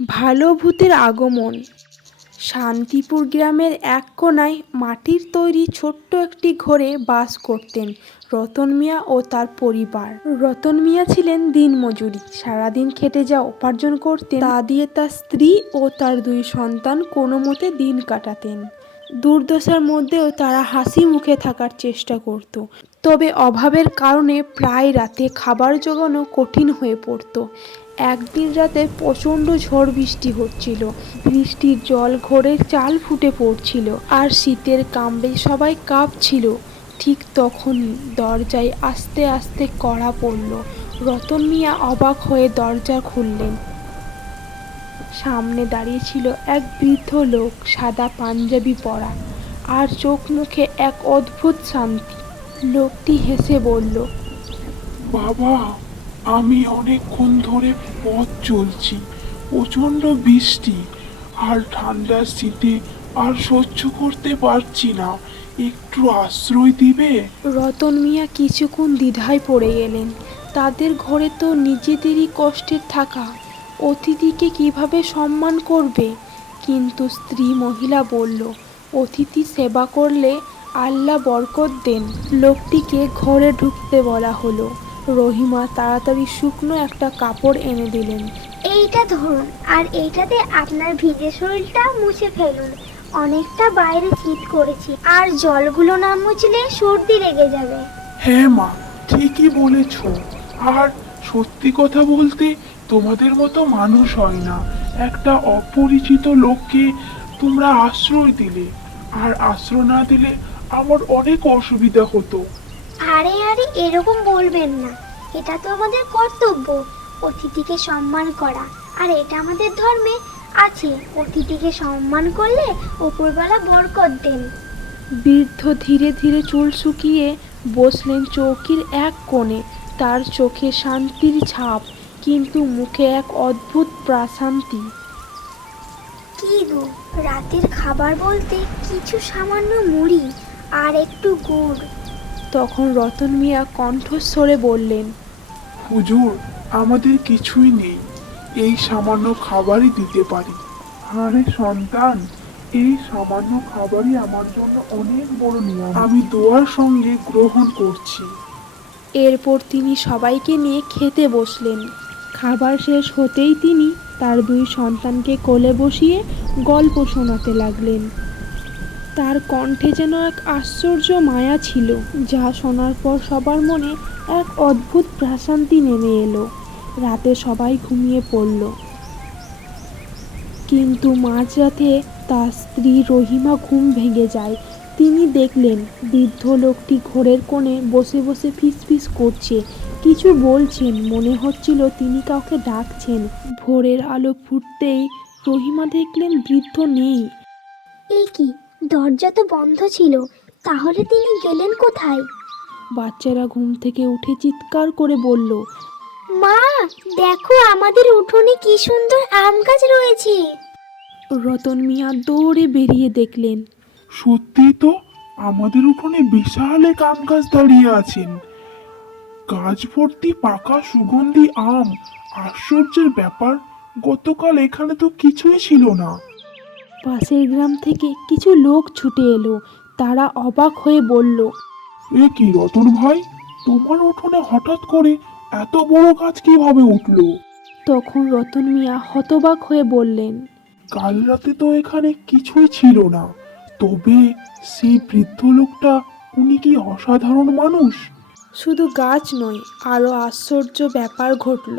ভালো ভূতের আগমন। শান্তিপুর গ্রামের এক কোণায় মাটির তৈরি ছোট্ট একটি ঘরে বাস করতেন রতন মিয়া ও তার পরিবার। রতন মিয়া ছিলেন দিনমজুরি, সারাদিন খেটে যা উপার্জন করতেন তা দিয়ে তার স্ত্রী ও তার দুই সন্তান কোনো মতে দিন কাটাতেন। দুর্দশার মধ্যেও তারা হাসি মুখে থাকার চেষ্টা করত। তবে অভাবের কারণে প্রায় রাতে খাবার জোগানো কঠিন হয়ে পড়ত। একদিন রাতে প্রচণ্ড ঝড় বৃষ্টি হচ্ছিল। বৃষ্টির জল ঘরের চাল ফুটে পড়ছিল আর শীতের কামড়ে সবাই কাঁপছিল। ঠিক তখনই দরজায় আস্তে আস্তে কড়া পড়ল। রতন মিয়া অবাক হয়ে দরজা খুললেন। সামনে দাঁড়িয়ে ছিল এক বৃদ্ধ লোক, সাদা পাঞ্জাবি পরা, আর চোখ মুখে এক অদ্ভুত শান্তি। লোকটি হেসে বলল, বাবা, আমি অনেকক্ষণ ধরে পথ চলছি, প্রচন্ড বৃষ্টি আর ঠান্ডার শীতে আর সহ্য করতে পারছি না, একটু আশ্রয় দিবে? রতন মিয়া কিছুক্ষণ দ্বিধায় পড়ে গেলেন। তাদের ঘরে তো নিজেদেরই কষ্টের থাকা, অতিথিকে কিভাবে সম্মান করবে? কিন্তু স্ত্রী মহিলা বলল, অতিথি সেবা করলে আল্লাহ বরকত দেন। লোকটিকে ঘরে ঢুকতে বলা হলো। রহিমা তাড়াতাড়ি শুকনো একটা কাপড় এনে দিলেন। এইটা ধরুন, আর এইটাতে আপনার ভিজে শরীরটা মুছে ফেলুন। অনেকটা বাইরে শীত করেছি, আর জলগুলো না মুছলে সর্দি লেগে যাবে। হ্যাঁ মা, ঠিকই বলেছ। আর সত্যি কথা বলতে, তোমাদের মতো মানুষ হয় না। একটা অপরিচিত লোককে তোমরা আশ্রয় দিলে, আর আশ্রয় না দিলে আমার অনেক অসুবিধা হতো। আরে আরে, এরকম বলবেন না। এটা তো আমাদের কর্তব্য, অতিথিকে সম্মান করা। আর এটা আমাদের ধর্মে আছে, অতিথিকে সম্মান করলে উপরওয়ালা বরকত দেন। বৃদ্ধ ধীরে ধীরে চুল শুকিয়ে বসলেন চৌকির এক কোণে। তার চোখে শান্তির ছাপ, কিন্তু মুখে এক অদ্ভুত প্রশান্তি। কি গো, রাতের খাবার বলতে কিছু সামান্য মুড়ি আর একটু গুড়। তখন রতন মিয়া কণ্ঠস্বরে বললেন, হুজুর, আমাদের কিছুই নেই, এই সামান্য খাবারই দিতে পারি। আরে সন্তান, এই সামান্য খাবারই আমার জন্য অনেক বড় নিয়ামত, আমি দোয়ার সঙ্গে গ্রহণ করছি। এরপর তিনি সবাইকে নিয়ে খেতে বসলেন। খাবার শেষ হতেই তিনি তার দুই সন্তানকে কোলে বসিয়ে গল্প শোনাতে লাগলেন। তার কণ্ঠে যেন এক আশ্চর্য মায়া ছিল, যা শোনার পর সবার মনে এক অদ্ভুত প্রশান্তি নেমে এলো। রাতে সবাই ঘুমিয়ে পড়ল, কিন্তু মাঝরাতে তার স্ত্রী রহিমা ঘুম ভেঙে যায়। তিনি দেখলেন বৃদ্ধ লোকটি ঘরের কোণে বসে বসে ফিসফিস করছে, কিছু বলছেন। মনে হচ্ছিল তিনি কাউকে ডাকছেন। ভোরের আলো ফুটতেই রহিমা দেখলেন বৃদ্ধ নেই। এ কি, দরজা তো বন্ধ ছিল, তাহলে তিনি গেলেন কোথায়? বাচ্চারা ঘুম থেকে উঠে চিৎকার করে বলল, মা, দেখো আমাদের উঠোনে কি সুন্দর আম গাছ রয়েছে। রতন মিয়া দৌড়ে বেরিয়ে দেখলেন সত্যি তো, আমাদের উঠোনে বিশাল এক আম গাছ দাঁড়িয়ে আছেন, গাছ ভর্তি পাকা সুগন্ধি আম। আশ্চর্যের ব্যাপার, গতকাল এখানে তো কিছুই ছিল না। পাশের গ্রাম থেকে কিছু লোক ছুটে এলো। তারা অবাক হয়ে বলল, এ কি রতন ভাই, তোমার উঠোনে হঠাৎ করে এত বড় গাছ কিভাবে উঠলো? তখন রতন মিয়া হতবাক হয়ে বললেন, কাল রাতে তো এখানে কিছুই ছিল না, তবে সেই বৃদ্ধ লোকটা, উনি কি অসাধারণ মানুষ! শুধু গাছ নয়, আরও আশ্চর্য ব্যাপার ঘটল।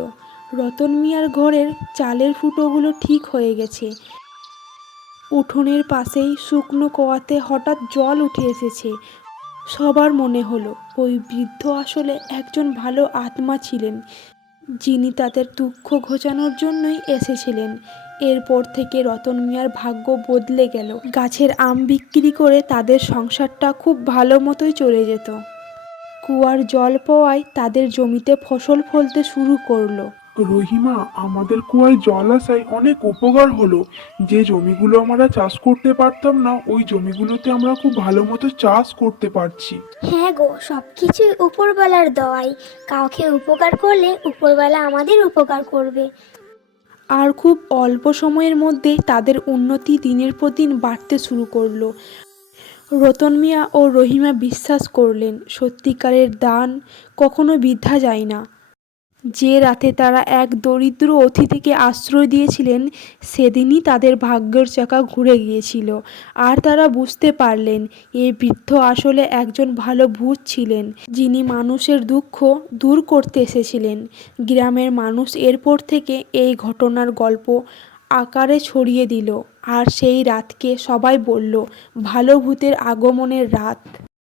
রতন মিয়ার ঘরের চালের ফুটোগুলো ঠিক হয়ে গেছে। উঠোনের পাশেই শুকনো কোয়াতে হঠাৎ জল উঠে এসেছে। সবার মনে হলো ওই বৃদ্ধ আসলে একজন ভালো আত্মা ছিলেন, যিনি তাদের দুঃখ ঘোচানোর জন্যই এসেছিলেন। এরপর থেকে রতন মিয়ার ভাগ্য বদলে গেল। গাছের আম বিক্রি করে তাদের সংসারটা খুব ভালো মতোই চলে যেত। কুয়ার জল পাওয়ায় তাদের জমিতে ফসল ফলতে শুরু করলো। রহিমা, আমাদের কুয়ায় জল আসায় অনেক উপকার হলো। যে জমিগুলো আমরা চাষ করতে পারতাম না, ওই জমিগুলোতে আমরা খুব ভালো মতো চাষ করতে পারছি। হ্যাঁ গো, সবকিছুই উপরওয়ালার দয়াই। কাউকে উপকার করলে উপরওয়ালা আমাদের উপকার করবে। আর খুব অল্প সময়ের মধ্যে তাদের উন্নতি দিনের পর দিন বাড়তে শুরু করলো। রতন মিয়া ও রহিমা বিশ্বাস করলেন সত্যিকারের দান কখনো বৃথা যায় না। যে রাতে তারা এক দরিদ্র অতিথিকে আশ্রয় দিয়েছিলেন সেদিনই তাদের ভাগ্যের চাকা ঘুরে গিয়েছিল। আর তারা বুঝতে পারলেন এই বৃদ্ধ আসলে একজন ভালো ভূত ছিলেন, যিনি মানুষের দুঃখ দূর করতে এসেছিলেন। গ্রামের মানুষ এরপর থেকে এই ঘটনার গল্প আকারে ছড়িয়ে দিল, আর সেই রাতকে সবাই বলল ভালো ভূতের আগমনের রাত।